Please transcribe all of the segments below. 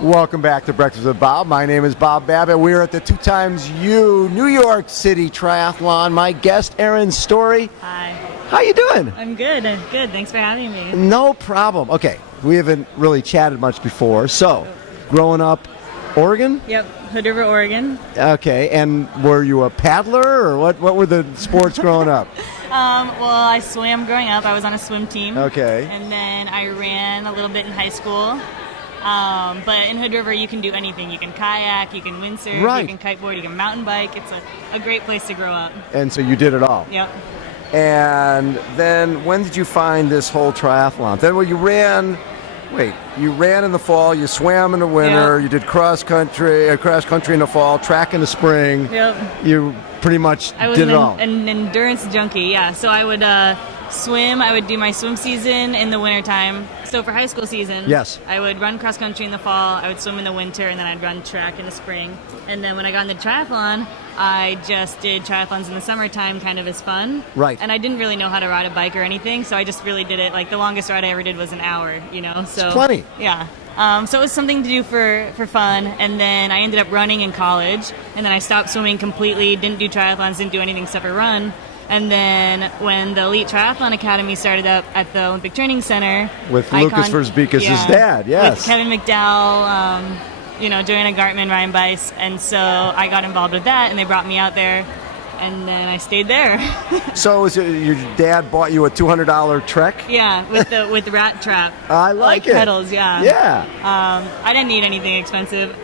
Welcome back to Breakfast with Bob. My name is Bob Babbitt. We're at the 2xU New York City Triathlon. My guest, Erin Storie. Hi. How you doing? I'm good. Good. Thanks for having me. No problem. Okay, we haven't really chatted much before. So, growing up, Oregon? Yep, Hood River, Oregon. Okay, and were you a paddler, or what were the sports growing up? Well, I swam growing up. I was on a swim team. Okay. And then I ran a little bit in high school. But in Hood River, you can do anything. You can kayak, you can windsurf, Right. You can kiteboard, you can mountain bike. It's a great place to grow up. And so you did it all? Yep. And then when did you find this whole triathlon? Then, well, you ran in the fall, you swam in the winter, Yep. you did cross country in the fall, track in the spring. Yep. You pretty much I was did it all. an endurance junkie, yeah. So I would swim. I would do my swim season in the wintertime. So for high school season, Yes. I would run cross country in the fall. I would swim in the winter, and then I'd run track in the spring. And then when I got into triathlon, I just did triathlons in the summertime, kind of as fun. Right. And I didn't really know how to ride a bike or anything, so I just really did it. Like the longest ride I ever did was an hour, you know. So It's plenty. Yeah. So it was something to do for fun, and then I ended up running in college, and then I stopped swimming completely, didn't do triathlons, didn't do anything except for run. And then when the Elite Triathlon Academy started up at the Olympic Training Center With Lucas Verzbicas' dad, yes. with Kevin McDowell, Joanna Gartman, Ryan Bice, and so I got involved with that, and they brought me out there, and then I stayed there. So is it, your dad bought you a $200 Trek? Yeah, with the rat trap. I like it. Pedals, yeah. Yeah. I didn't need anything expensive.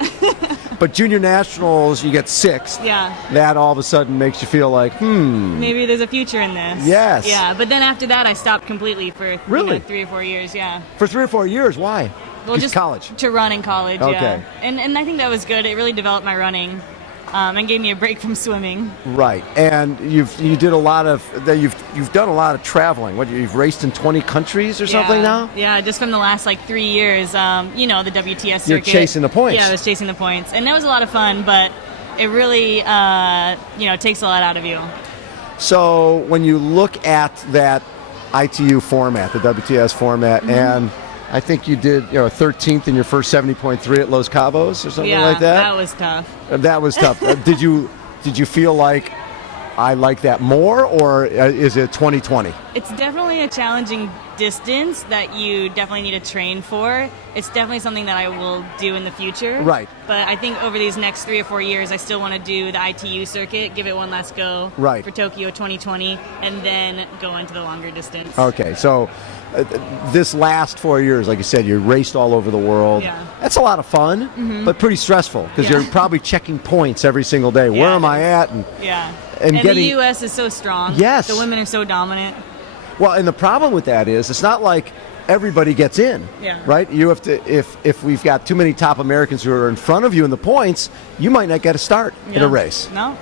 But junior nationals, you get sixth. Yeah. That all of a sudden makes you feel like, Maybe there's a future in this. Yes. Yeah, but then after that, I stopped completely for Really? 3 or 4 years. Yeah. For 3 or 4 years. Why? Well, just college. to run in college. Okay. Yeah. And I think that was good. It really developed my running, and gave me a break from swimming. Right, and you've done a lot of traveling. What, you've raced in 20 countries or something now? Yeah, just from the last 3 years. The WTS circuit. You're chasing the points. Yeah, I was chasing the points, and that was a lot of fun. But it really, takes a lot out of you. So when you look at that ITU format, the WTS format, and I think you did 13th in your first 70.3 at Los Cabos or something like that. Yeah, that was tough. That was tough. Did you feel like I like that more, or is it 2020? It's definitely a challenging distance that you definitely need to train for. It's definitely something that I will do in the future. Right. But I think over these next 3 or 4 years, I still want to do the ITU circuit, give it one last go Right. for Tokyo 2020, and then go into the longer distance. Okay, so this last 4 years, like you said, you raced all over the world. Yeah. That's a lot of fun, but pretty stressful because Yeah. you're probably checking points every single day. Yeah, Where am it I is. at? And And getting, the U.S. is so strong. Yes. The women are so dominant. Well, and the problem with that is it's not like everybody gets in. Yeah. Right? You have to, if we've got too many top Americans who are in front of you in the points, you might not get a start in a race. No.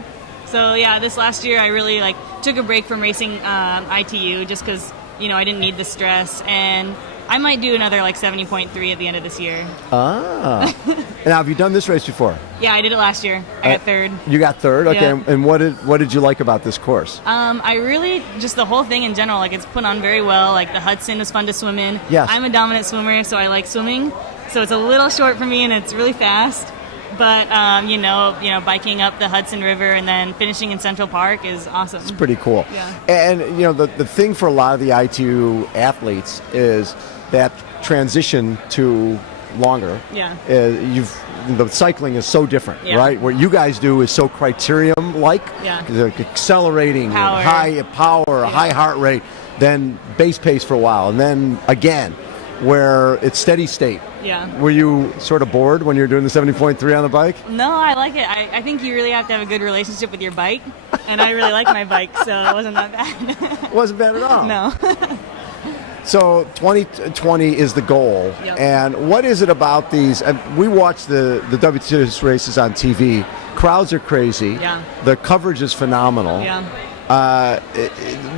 So yeah, this last year I really took a break from racing ITU just because I didn't need the stress, and I might do another 70.3 at the end of this year. Ah. Now, have you done this race before? Yeah, I did it last year. I got third. You got third, okay. Yeah. And what did you like about this course? I really just the whole thing in general. It's put on very well. The Hudson was fun to swim in. Yes. I'm a dominant swimmer, so I like swimming. So it's a little short for me, and it's really fast. But biking up the Hudson River and then finishing in Central Park is awesome. It's pretty cool. Yeah. And the thing for a lot of the ITU athletes is that transition to longer. Yeah. The cycling is so different, Yeah. right? What you guys do is so criterium-like. Yeah. Accelerating, Power. high power, Yeah. high heart rate, then base pace for a while, and then again, where it's steady state. Yeah. Were you sort of bored when you were doing the 70.3 on the bike? No, I like it. I think you really have to have a good relationship with your bike, and I really like my bike, so it wasn't that bad. It wasn't bad at all. No. So 2020 is the goal. Yep. And what is it about these? And we watch the WTS races on TV. Crowds are crazy. Yeah. The coverage is phenomenal. Yeah.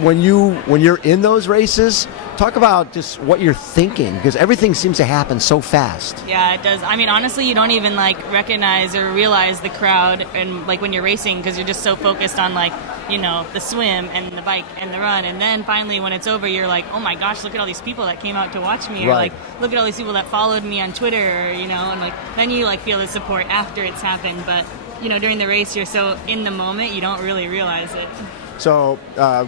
when you're in those races, talk about just what you're thinking, because everything seems to happen so fast. Yeah, it does. I mean, honestly, you don't even like recognize or realize the crowd, and like when you're racing, because you're just so focused on like, you know, the swim and the bike and the run, and then finally when it's over, you're like, oh my gosh, look at all these people that came out to watch me, or Right. like, look at all these people that followed me on Twitter, or, you know, and like then you like feel the support after it's happened, but you know, during the race, you're so in the moment, you don't really realize it. So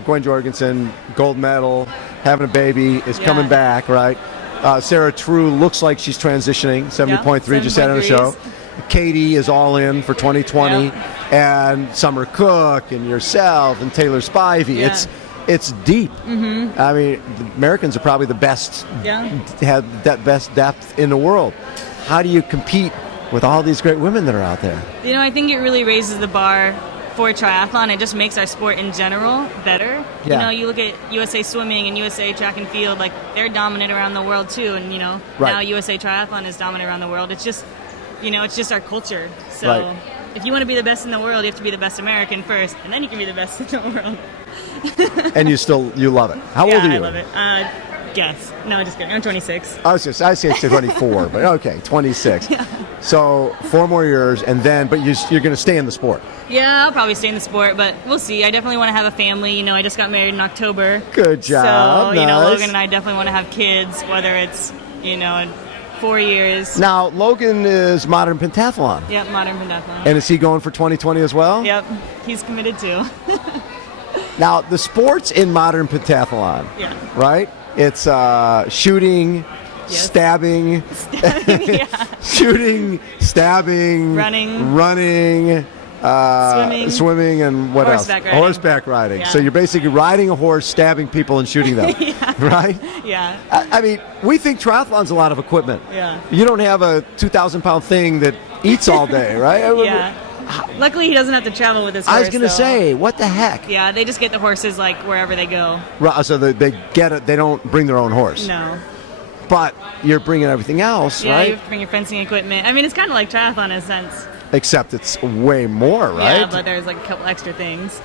Gwen Jorgensen, gold medal, having a baby, is coming back, right? Sarah True looks like she's transitioning, 70.3, just had on the show. Katie is all in for 2020, and Summer Cook and yourself and Taylor Spivey. Yeah. It's deep. Mm-hmm. I mean, the Americans are probably the best, have that best depth in the world. How do you compete with all these great women that are out there? You know, I think it really raises the bar for triathlon. It just makes our sport in general better. Yeah. You know, you look at USA Swimming and USA Track and Field, like they're dominant around the world too, and you know, now USA Triathlon is dominant around the world. It's just, you know, it's just our culture. So if you want to be the best in the world, you have to be the best American first, and then you can be the best in the world. And you love it. How old are you? I love it. Guess. No, just kidding. I'm 26. I say 24, but okay, 26. Yeah. So 4 more years, and then, but you're going to stay in the sport. Yeah, I'll probably stay in the sport, but we'll see. I definitely want to have a family. You know, I just got married in October. Good job. So, you know, Nice. Logan and I definitely want to have kids, whether it's, you know, in 4 years. Now, Logan is modern pentathlon. Yep, modern pentathlon. And is he going for 2020 as well? Yep, he's committed to. Now, the sports in modern pentathlon, right? It's shooting, stabbing, shooting, stabbing, running, swimming, and what else? Riding. Horseback riding. Yeah. So you're basically riding a horse, stabbing people, and shooting them, right? Yeah. I mean, we think triathlon's a lot of equipment. Yeah. You don't have a 2,000-pound thing that eats all day, right? Yeah. Luckily, he doesn't have to travel with his horse. I was going to say, what the heck? Yeah, they just get the horses like wherever they go. Right, so they get it. They don't bring their own horse. No. But you're bringing everything else, yeah, right? you have to bring your fencing equipment. I mean, it's kind of like triathlon in a sense. Except it's way more, right? Yeah, but there's like a couple extra things.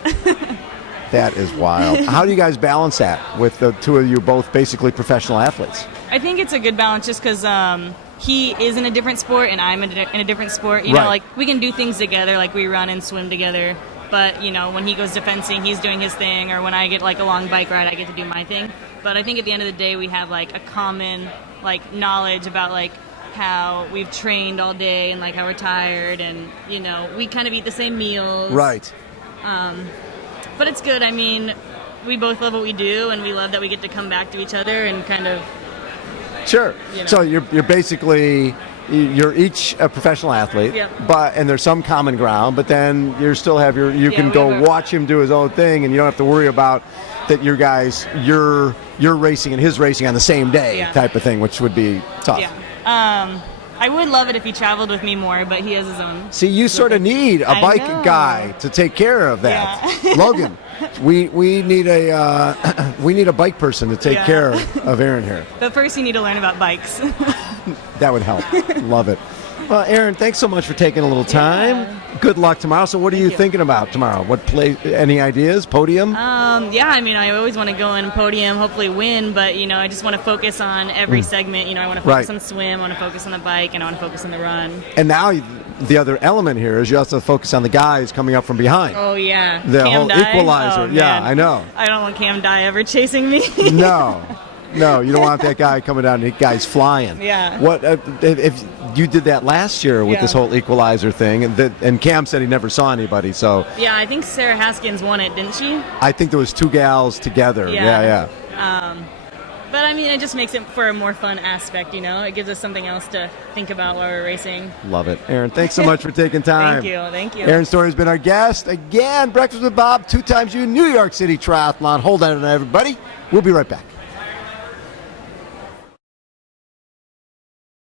That is wild. How do you guys balance that with the two of you both basically professional athletes? I think it's a good balance just because he is in a different sport and I'm in a different sport. You know, like we can do things together, like we run and swim together. But, you know, when he goes to fencing, he's doing his thing. Or when I get like a long bike ride, I get to do my thing. But I think at the end of the day, we have like a common like knowledge about like how we've trained all day and like how we're tired. And, you know, we kind of eat the same meals. Right. But it's good. I mean, we both love what we do, and we love that we get to come back to each other and kind of... Sure. You know. So you're basically, you're each a professional athlete, and there's some common ground, but then you still have you can go watch him do his own thing, and you don't have to worry about that your guys, you're racing and his racing on the same day type of thing, which would be tough. Yeah. I would love it if he traveled with me more, but he has his own. See, you sort of need a bike guy to take care of that. Yeah. Logan, we need a bike person to take care of Erin here. But first you need to learn about bikes. That would help. Love it. Well, Erin, thanks so much for taking a little time. Yeah. Good luck tomorrow. So what are you thinking about tomorrow? What play? Any ideas? Podium? Yeah, I mean, I always want to go in podium, hopefully win, but, you know, I just want to focus on every segment. You know, I want to focus on the swim, I want to focus on the bike, and I want to focus on the run. And now the other element here is you also focus on the guys coming up from behind. Oh, yeah. The Cam whole Dye? equalizer. Oh, yeah, man. I know. I don't want Cam Dye ever chasing me. No, you don't want that guy coming down and the guy's flying. Yeah. What if you did that last year with this whole equalizer thing, and Cam said he never saw anybody, so. Yeah, I think Sarah Haskins won it, didn't she? I think there was 2 gals together. Yeah. But I mean, it just makes it for a more fun aspect, you know? It gives us something else to think about while we're racing. Love it. Erin, thanks so much for taking time. Thank you. Erin Storie has been our guest. Again, Breakfast with Bob, 2 times New York City Triathlon. Hold on, everybody. We'll be right back.